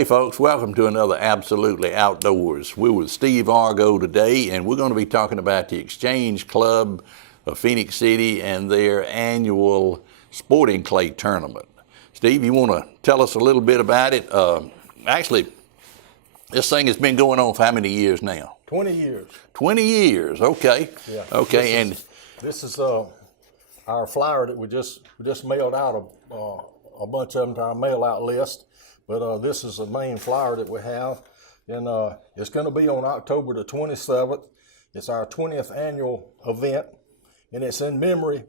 Hey folks, welcome to another Absolutely Outdoors. We're with Steve Argo today, and we're going to be talking about the Exchange Club of Phoenix City and their annual sporting clay tournament. Steve, you want to tell us a little bit about it? Actually, this thing has been going on for how many years now? 20 years. 20 years, okay. Yeah. Okay, This is our flyer that we just mailed out a bunch of them to our mail out list. But this is the main flyer that we have, and it's going to be on October the 27th. It's our 20th annual event, and it's in memory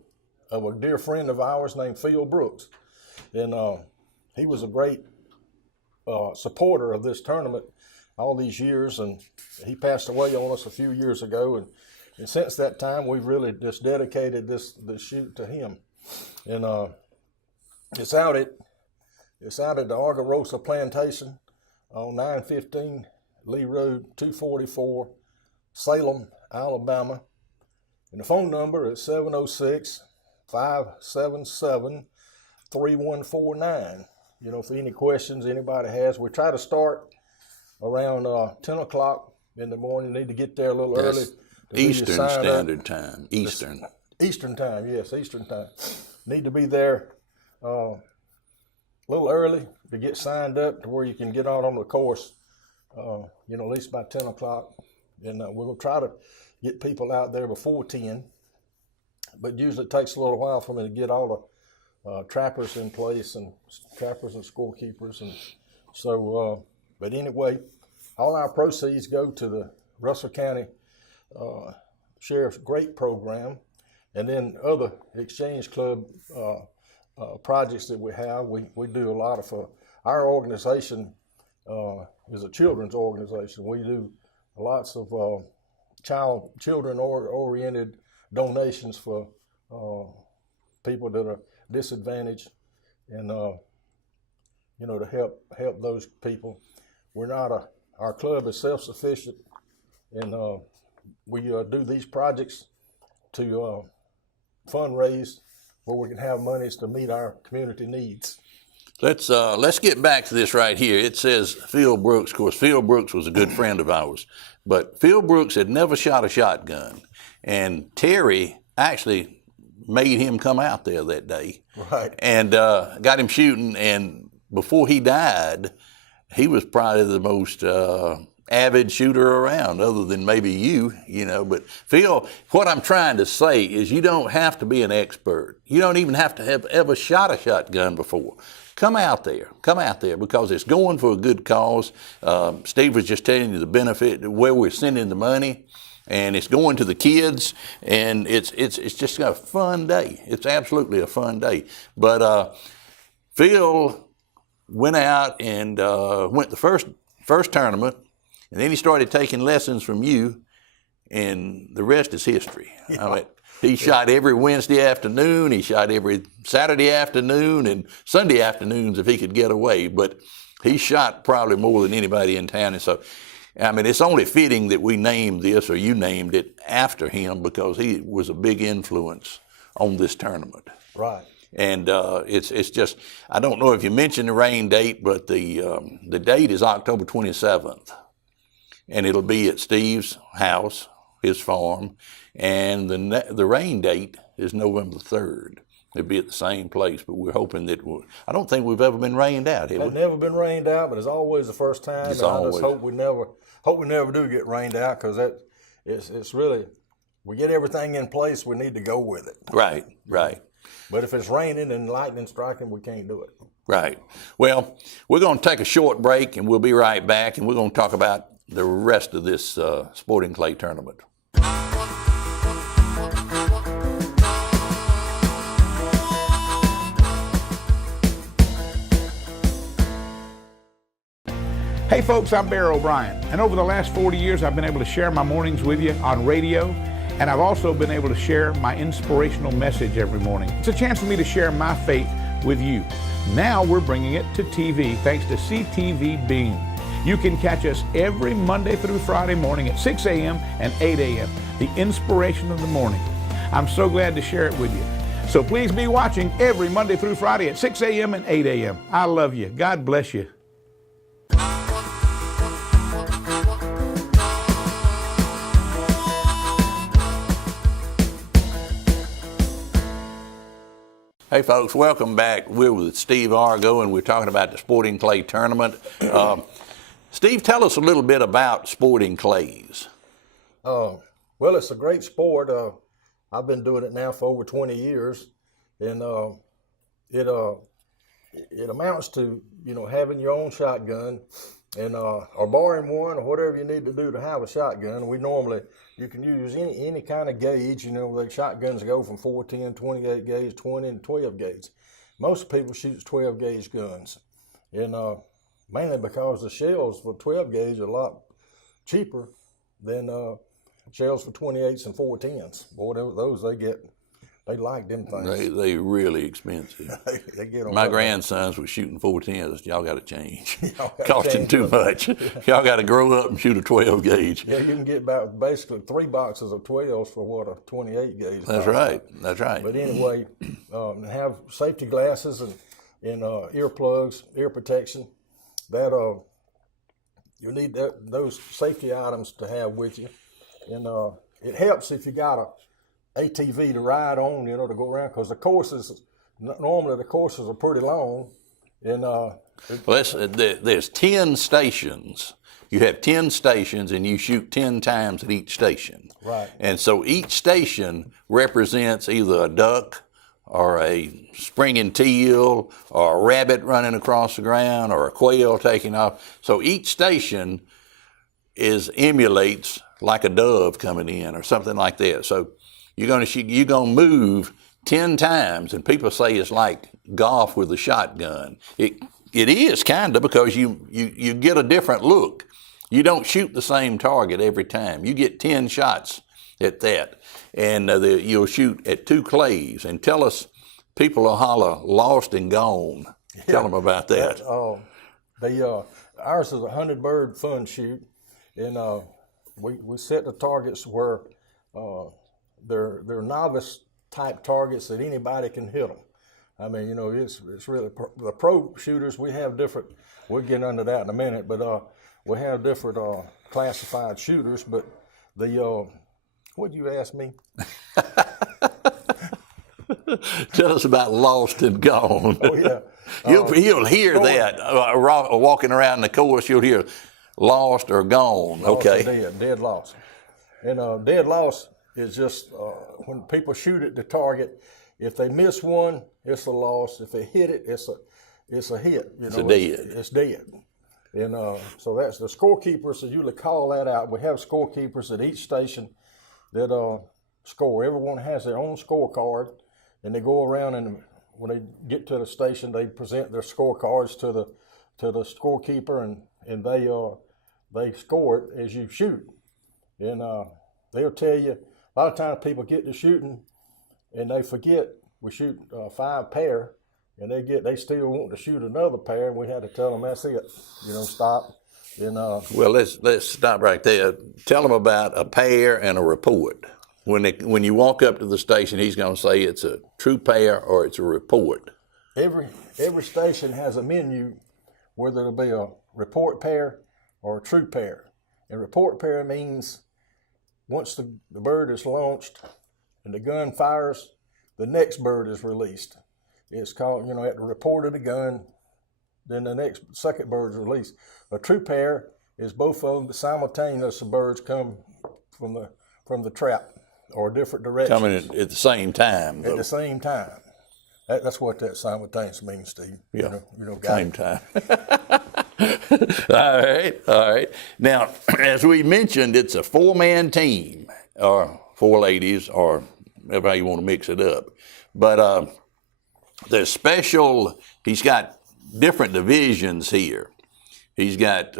of a dear friend of ours named Phil Brooks. And he was a great supporter of this tournament all these years, and he passed away on us a few years ago. And since that time, we've really just dedicated this shoot to him. And it's out at the Argo Plantation on 915 Lee Road, 244, Salem, Alabama. And the phone number is 706-577-3149. You know, for any questions anybody has. We try to start around 10 o'clock in the morning. You need to get there a little early. Eastern Standard Time. Eastern Time, yes, Eastern Time. Need to be there a little early to get signed up to where you can get out on the course, at least by 10 o'clock. And we're going to try to get people out there before 10. But usually it takes a little while for me to get all the trappers in place, and trappers and scorekeepers. And so, but anyway, all our proceeds go to the Russell County Sheriff's Great Program, and then other Exchange Club projects that we have. We do a lot of, our organization is a children's organization. We do lots of children-oriented donations for people that are disadvantaged, and to help those people. We're not our club is self-sufficient, and we do these projects to fundraise where we can have monies to meet our community needs. Let's get back to this right here. It says Phil Brooks. Of course, Phil Brooks was a good friend of ours, but Phil Brooks had never shot a shotgun, and Terry actually made him come out there that day, right? And got him shooting. And before he died, he was probably the most avid shooter around, other than maybe you. But Phil, what I'm trying to say is you don't have to be an expert. You don't even have to have ever shot a shotgun before. Come out there, because it's going for a good cause. Steve was just telling you the benefit, where we're sending the money, and it's going to the kids, and it's just a fun day. It's absolutely a fun day. But Phil went out and went the first tournament, and then he started taking lessons from you, and the rest is history. Yeah. I mean, he shot every Wednesday afternoon, he shot every Saturday afternoon, and Sunday afternoons if he could get away. But he shot probably more than anybody in town. And so, I mean, it's only fitting that we named this, or you named it, after him, because he was a big influence on this tournament. Right. And it's just, I don't know if you mentioned the rain date, but the date is October 27th. And it'll be at Steve's house, his farm, and the rain date is November 3rd. It'll be at the same place, but we're hoping that I don't think we've ever been rained out, have we? We've never been rained out, but it's always the first time. It's and always. I just hope we never do get rained out, because it's really, we get everything in place, we need to go with it. Right. But if it's raining and lightning striking, we can't do it. Right. Well, we're going to take a short break, and we'll be right back, and we're going to talk about the rest of this sporting clay tournament. Hey folks, I'm Bear O'Brien, and over the last 40 years I've been able to share my mornings with you on radio, and I've also been able to share my inspirational message every morning. It's a chance for me to share my faith with you. Now we're bringing it to TV thanks to CTV Beam. You can catch us every Monday through Friday morning at 6 a.m. and 8 a.m., the inspiration of the morning. I'm so glad to share it with you. So please be watching every Monday through Friday at 6 a.m. and 8 a.m. I love you. God bless you. Hey, folks, welcome back. We're with Steve Argo, and we're talking about the sporting clay tournament. Steve, tell us a little bit about sporting clays. Well, it's a great sport. I've been doing it now for over 20 years, and it amounts to having your own shotgun, and or borrowing one, or whatever you need to do to have a shotgun. You can use any kind of gauge. The shotguns go from 410, 28 gauge, 20, and 12 gauge. Most people shoot 12 gauge guns, and mainly because the shells for 12 gauge are a lot cheaper than shells for 28s and 410s. Boy, those they like them things. They really expensive. They get on My that. grandsons was shooting 410s. Y'all got to change. Costing too much. Y'all got to grow up and shoot a 12 gauge. Yeah, you can get about basically 3 boxes of 12s for what a 28 gauge. That's right. That's right. But anyway, have safety glasses and earplugs, ear protection. That you need those safety items to have with you, and it helps if you got a ATV to ride on, to go around, because normally the courses are pretty long, and there's 10 stations. You have 10 stations, and you shoot 10 times at each station. Right. And so each station represents either a duck or a springing teal or a rabbit running across the ground or a quail taking off. So each station emulates like a dove coming in or something like that. So you're gonna move 10 times, and people say it's like golf with a shotgun. It is kind of, because you get a different look. You don't shoot the same target every time. You get 10 shots at that, and you'll shoot at 2 clays. And tell us, people will holler lost and gone. Yeah, tell them about that. Ours is a 100-bird fun shoot, and we set the targets where they're novice type targets that anybody can hit them. I mean, it's really the pro shooters. We have different. We'll get into that in a minute, but we have different classified shooters. But what'd you ask me? Tell us about lost and gone. Oh yeah, you'll hear that walking around the course. You'll hear lost or gone. Okay. Dead lost, and dead lost is just when people shoot at the target. If they miss one, it's a loss. If they hit it, it's a hit. It's dead. It's dead. And so that's the scorekeepers. So usually call that out. We have scorekeepers at each station that score. Everyone has their own scorecard, and they go around, and when they get to the station, they present their scorecards to the scorekeeper, and they score it as you shoot. And they'll tell you. A lot of times people get to shooting and they forget we shoot 5 pair, and they still want to shoot another pair, and we had to tell them that's it. Stop. And well, let's stop right there. Tell them about a pair and a report. When you walk up to the station, he's going to say it's a true pair or it's a report. Every station has a menu, whether it'll be a report pair or a true pair. And report pair means once the bird is launched and the gun fires, the next bird is released. It's called, at the report of the gun, then the second bird is released. A true pair is both of them simultaneous. The birds come from the trap or different directions. Coming at the same time. At the same time. That's what that simultaneous means, Steve. Yeah, same time. All right. Now, as we mentioned, it's a 4-man team, or 4 ladies, or however you want to mix it up. But there's he's got different divisions here. He's got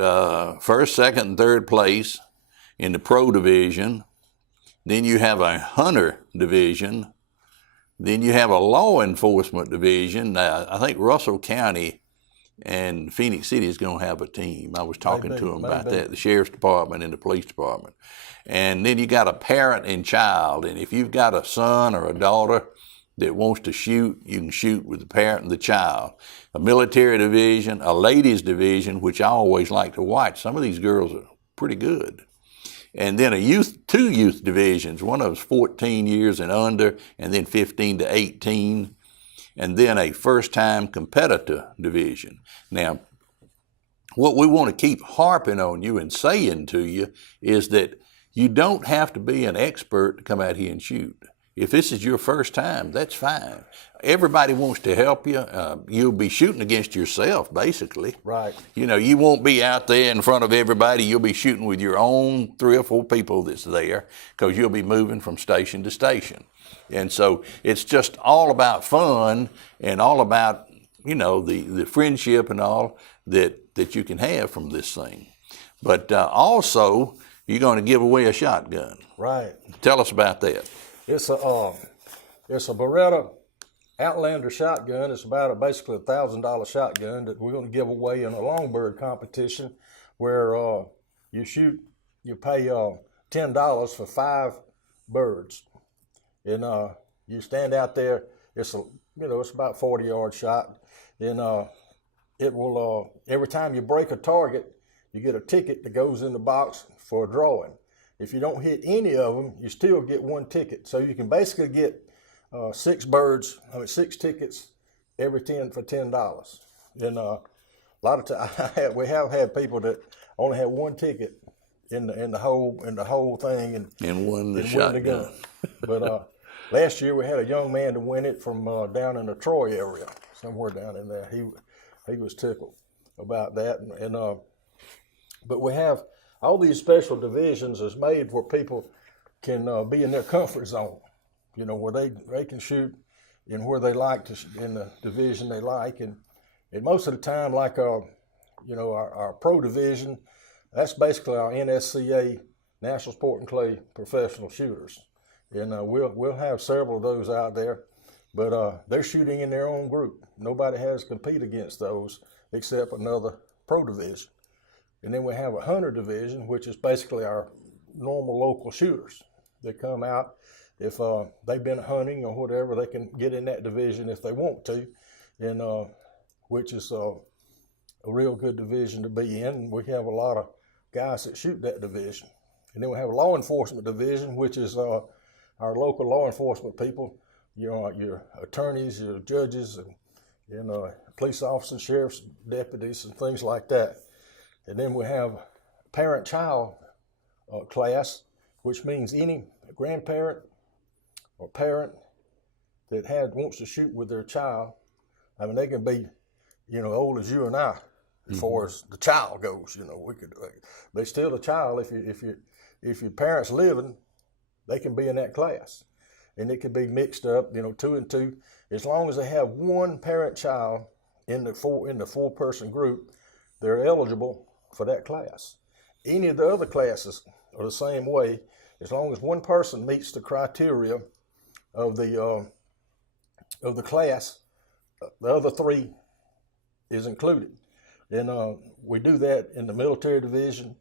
first, second, and third place in the pro division. Then you have a hunter division. Then you have a law enforcement division. I think Russell County and Phoenix City is going to have a team. I was talking to them about that, the sheriff's department and the police department. And then you got a parent and child. And if you've got a son or a daughter that wants to shoot, you can shoot with the parent and the child. A military division, a ladies division, which I always like to watch. Some of these girls are pretty good. And then two youth divisions. One of them's 14 years and under, and then 15 to 18. and then a first-time competitor division. Now, what we want to keep harping on you and saying to you is that you don't have to be an expert to come out here and shoot. If this is your first time, that's fine. Everybody wants to help you. You'll be shooting against yourself, basically. Right. You know, you won't be out there in front of everybody. You'll be shooting with your own 3 or 4 people that's there, because you'll be moving from station to station. And so it's just all about fun and all about, you know, the friendship and all that you can have from this thing. But also, you're going to give away a shotgun. Right. Tell us about that. It's a Beretta Outlander shotgun. It's about basically $1,000 shotgun that we're going to give away in a longbird competition, where you pay $10 for 5 birds, and you stand out there. It's about 40-yard shot, and it will every time you break a target, you get a ticket that goes in the box for a drawing. If you don't hit any of them, you still get 1 ticket. So you can basically get 6 tickets every 10 for $10. And a lot of times we have had people that only had 1 ticket in the whole thing and won the shotgun. But last year we had a young man to win it from down in the Troy area, somewhere down in there. He was tickled about that, but we have all these special divisions is made where people can be in their comfort zone, you know, where they can shoot in where they like to, in the division they like. And most of the time, like, our pro division, that's basically our NSCA, National Sport and Clay Professional Shooters. And we'll have several of those out there, but they're shooting in their own group. Nobody has to compete against those except another pro division. And then we have a hunter division, which is basically our normal local shooters. They come out. If they've been hunting or whatever, they can get in that division if they want to, and which is a real good division to be in. We have a lot of guys that shoot that division. And then we have a law enforcement division, which is our local law enforcement people, your attorneys, your judges, and police officers, sheriff's deputies, and things like that. And then we have parent-child class, which means any grandparent or parent that wants to shoot with their child. I mean, they can be, old as you and I, as far as the child goes. They're still a child. If your parents living, they can be in that class, and it can be mixed up, 2 and 2, as long as they have 1 parent-child in the 4-person group, they're eligible for that class. Any of the other classes are the same way, as long as 1 person meets the criteria of the class, the other 3 is included. And we do that in the military division,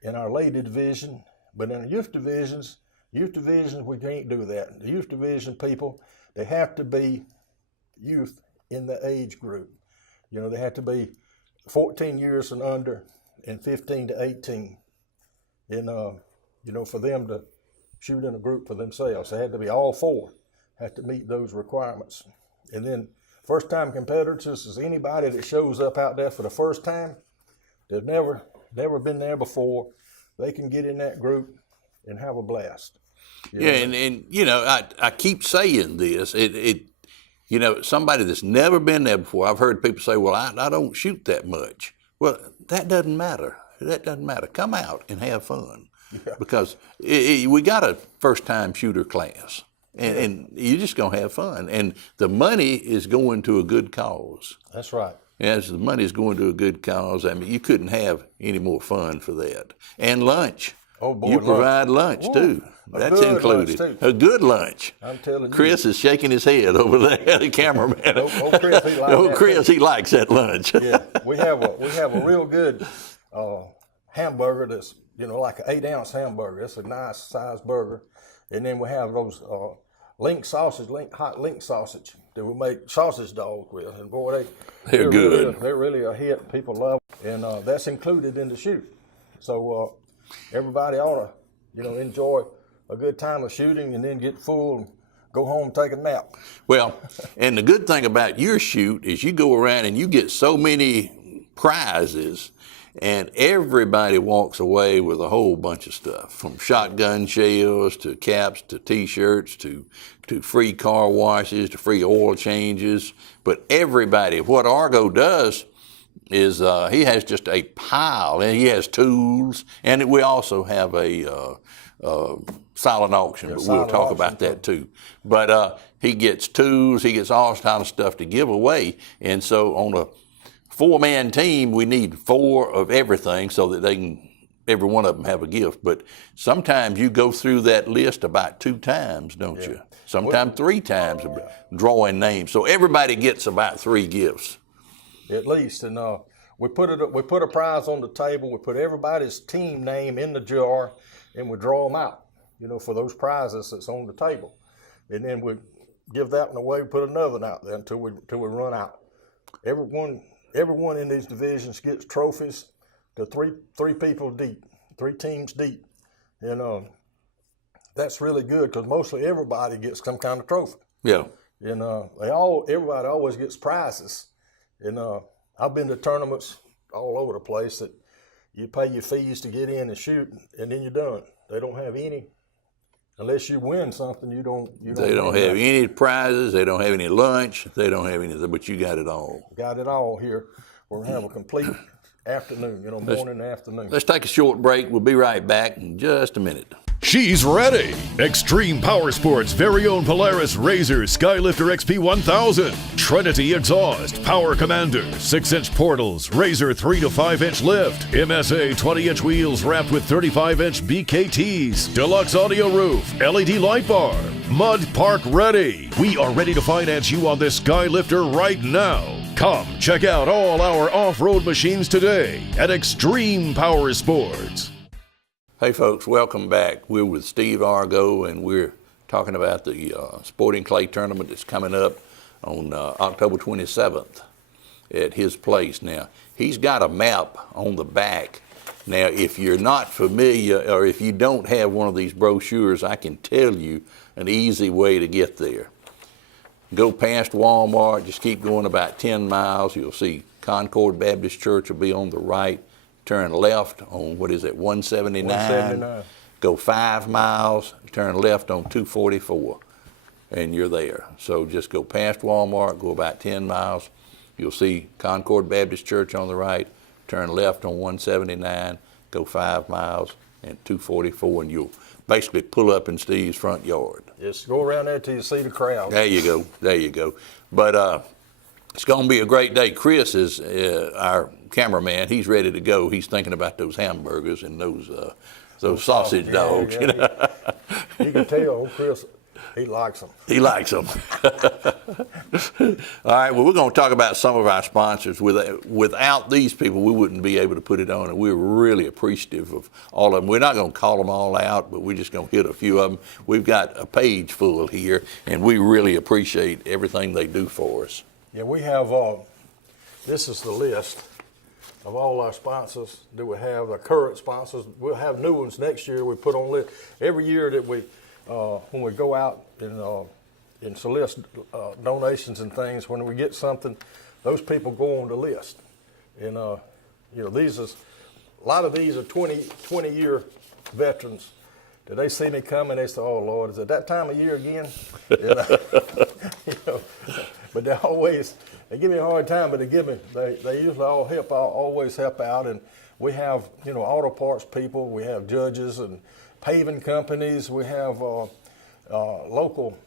in our lady division, but in the youth divisions we can't do that. The youth division people, they have to be youth in the age group. They have to be 14 years and under, and 15 to 18, and for them to shoot in a group for themselves, they had to be all 4, have to meet those requirements. And then first-time competitors, this is anybody that shows up out there for the first time. They've never been there before. They can get in that group and have a blast. I keep saying this. Somebody that's never been there before, I've heard people say, well, I don't shoot that much. Well, that doesn't matter. Come out and have fun. Yeah. Because we got a first-time shooter class, and you're just going to have fun. And the money is going to a good cause. That's right. As the money is going to a good cause, I mean, you couldn't have any more fun for that. And lunch. Oh, boy, you provide lunch too. That's included. A good lunch. I'm telling you. Chris is shaking his head over there, the cameraman. Chris, he likes that lunch. Yeah, we have a real good hamburger that's like an 8-ounce hamburger. It's a nice sized burger, and then we have those hot link sausage that we make sausage dogs with, and boy, they're good. They're really a hit. People love them, and that's included in the shoot. So everybody ought to enjoy a good time of shooting, and then get full go home and take a nap. Well, and the good thing about your shoot is you go around and you get so many prizes, and everybody walks away with a whole bunch of stuff, from shotgun shells to caps to T-shirts to free car washes to free oil changes. But everybody, what Argo does is he has just a pile, and he has tools, and we also have a silent auction, but we'll talk about that too. But he gets tools, he gets all kind of stuff to give away, and so on a 4-man team, we need 4 of everything so that they can, every one of them have a gift. But sometimes you go through that list about 2 times, don't you? Sometimes 3 times, drawing names. So everybody gets about 3 gifts. At least, and we put a prize on the table. We put everybody's team name in the jar, and we draw them out, for those prizes that's on the table, and then we give that one away. We put another one out there until we run out. Everyone in these divisions gets trophies. To three people deep, 3 teams deep, and that's really good because mostly everybody gets some kind of trophy. Yeah, and everybody always gets prizes. And I've been to tournaments all over the place that you pay your fees to get in and shoot, and then you're done. They don't have any, unless you win something. You don't. They don't have any prizes. They don't have any lunch. They don't have anything. But you got it all. Got it all here. We're gonna have a complete afternoon. Morning and afternoon. Let's take a short break. We'll be right back in just a minute. She's ready! Extreme Power Sports' very own Polaris RZR Skylifter XP1000, Trinity Exhaust, Power Commander, 6-inch portals, RZR 3 to 5-inch lift, MSA 20-inch wheels wrapped with 35-inch BKTs, deluxe audio roof, LED light bar, Mud Park ready. We are ready to finance you on this Skylifter right now. Come check out all our off-road machines today at Extreme Power Sports. Hey folks, welcome back. We're with Steve Argo, and we're talking about the sporting clay tournament that's coming up on October 27th at his place. Now, he's got a map on the back. Now, if you're not familiar, or if you don't have one of these brochures, I can tell you an easy way to get there. Go past Walmart, just keep going about 10 miles. You'll see Concord Baptist Church will be on the right. Turn left on, 179? 179. Go 5 miles, turn left on 244, and you're there. So just go past Walmart, go about 10 miles. You'll see Concord Baptist Church on the right, turn left on 179, go 5 miles, and 244, and you'll basically pull up in Steve's front yard. Just go around there till you see the crowd. There you go. But it's going to be a great day. Chris is our cameraman. He's ready to go. He's thinking about those hamburgers and those sausage dogs. Yeah. You can tell Chris, he likes them. He likes them. All right, well, we're going to talk about some of our sponsors. Without these people, we wouldn't be able to put it on, and we're really appreciative of all of them. We're not going to call them all out, but we're just going to hit a few of them. We've got a page full here, and we really appreciate everything they do for us. Yeah, we have, this is the list of all our sponsors that we have, our current sponsors. We'll have new ones next year we put on list. Every year that we, when we go out and solicit donations and things, when we get something, those people go on the list. And, these is, a lot of these are 20-year veterans. Did they see me coming? They say, "Oh Lord, is it that time of year again?" But they give me a hard time, but they usually always help out. And we have, auto parts people, we have judges and paving companies, we have local,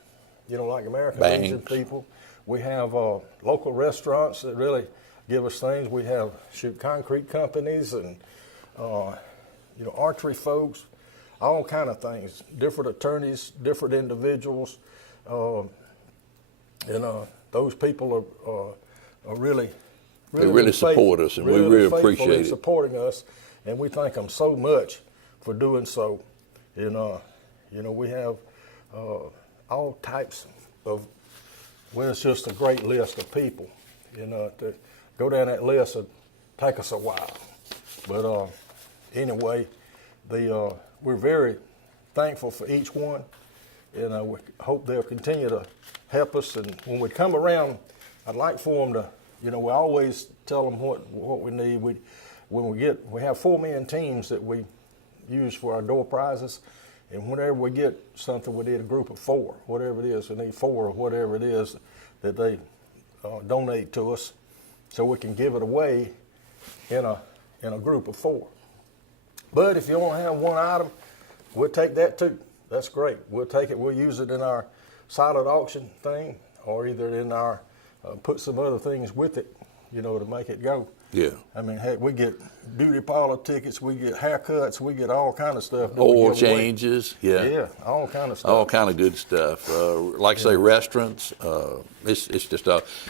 like American Legion people. We have local restaurants that really give us things. We have concrete companies and, archery folks. All kind of things, different attorneys, different individuals, and those people are really they really support us, and we really appreciate it. Supporting us, and we thank them so much for doing so. And we have all types of. Well, it's just a great list of people. To go down that list would take us a while, but anyway, we're very thankful for each one, and we hope they'll continue to help us. And when we come around, I'd like for them to, we always tell them what we need. We have 4-man teams that we use for our door prizes, and whenever we get something, we need a group of 4, whatever it is. We need 4 or whatever it is that they donate to us, so we can give it away in a group of 4. But if you only have one item, we'll take that too. That's great. We'll take it. We'll use it in our silent auction thing, or either in our put some other things with it, to make it go. Yeah. I mean, heck, we get beauty parlor tickets, we get haircuts, we get all kind of stuff. Oil changes, yeah. Yeah, all kind of stuff. All kind of good stuff. Like I say, restaurants. It's just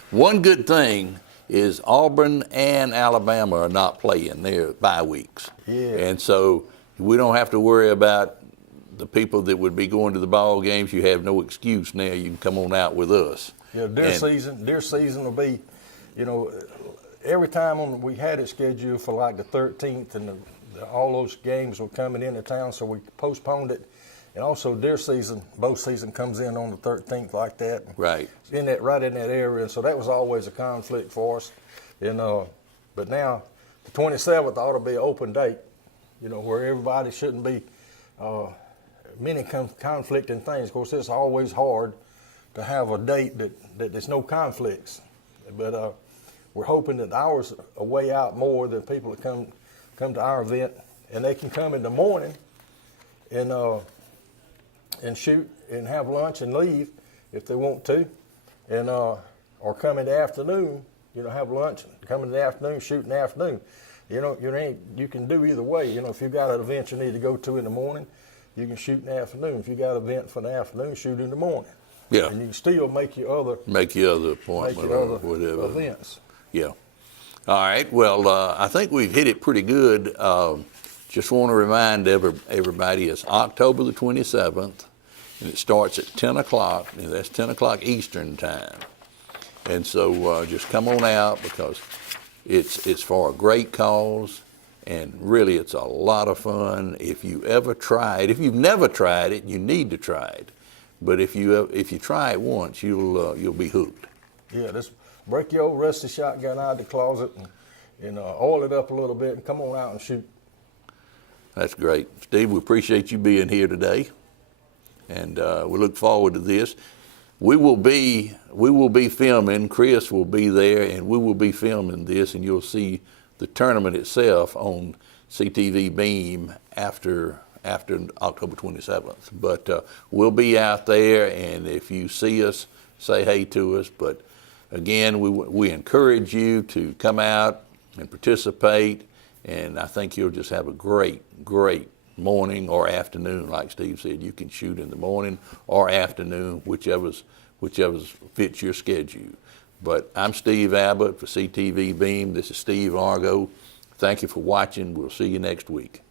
one good thing is Auburn and Alabama are not playing. They're bye weeks. Yeah. And so we don't have to worry about the people that would be going to the ball games. You have no excuse now. You can come on out with us. Yeah, deer season will be, every time we had it scheduled for like the 13th, and all those games were coming into town, so we postponed it. And also deer season, bow season comes in on the 13th like that. Right. Right in that area, and so that was always a conflict for us. And but now the 27th ought to be an open date, where everybody shouldn't be many conflicting things. Of course, it's always hard to have a date that there's no conflicts, but we're hoping that ours are way out more than people that come to our event, and they can come in the morning and shoot and have lunch and leave if they want to, and or come in the afternoon, have lunch, come in the afternoon, shoot in the afternoon. You can do either way. If you've got an event you need to go to in the morning, you can shoot in the afternoon. If you got an event for the afternoon, shoot in the morning. Yeah. And you can still make your other appointment or whatever events. Yeah. All right. Well, I think we've hit it pretty good. Just want to remind everybody it's October the 27th, and it starts at 10 o'clock, and that's 10 o'clock Eastern time. And so just come on out, because it's for a great cause, and really it's a lot of fun. If you ever try it, if you've never tried it, you need to try it. But if you try it once, you'll be hooked. Yeah, just break your old rusty shotgun out of the closet and oil it up a little bit and come on out and shoot. That's great. Steve, we appreciate you being here today, and we look forward to this. We will be filming. Chris will be there, and we will be filming this, and you'll see the tournament itself on CTV Beam after October 27th. But we'll be out there, and if you see us, say hey to us. But again, we encourage you to come out and participate, and I think you'll just have a great morning or afternoon. Like Steve said, you can shoot in the morning or afternoon, whichever fits your schedule. But I'm Steve Abbott for CTV Beam. This is Steve Argo. Thank you for watching. We'll see you next week.